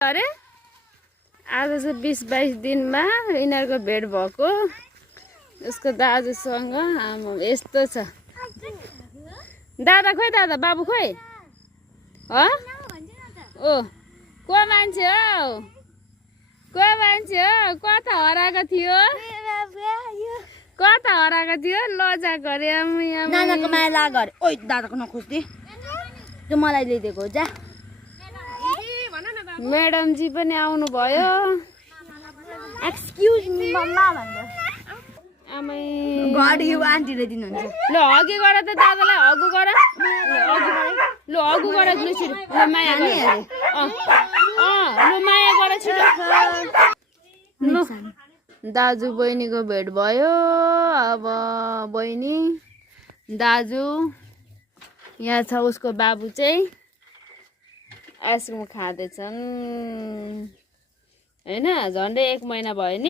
अरे आज चाहिँ 20-22 दिनमा यिनीहरूको भेट भएको उसको दाजुसँग आमा यस्तो छ दादा खोइ दादा बाबु खोइ हो ओ को मान्छे हो कता हराएको थियो लजा गरे नानाको माया लाग गरे ओइ दादाको नखोज्दी त्यो मलाई ल्याइदिएको हो जा मैडम जी पनि आउनु भयो एक्सक्युज मी मम्मा भन्दै आमै गड यु आन्टीले दिनुहुन्छ ल हगी गर त दादालाई हगु गर ल हगु गर छिटो ल माया गर ल माया गर छिटो ल दाजु बहिनीको भेट भयो अब बहिनी दाजु यहाँ छ उसको बाबु चाहिँ आइसक्रिम खाँदैछन् हैन झन्डै 1 महिना भयो नि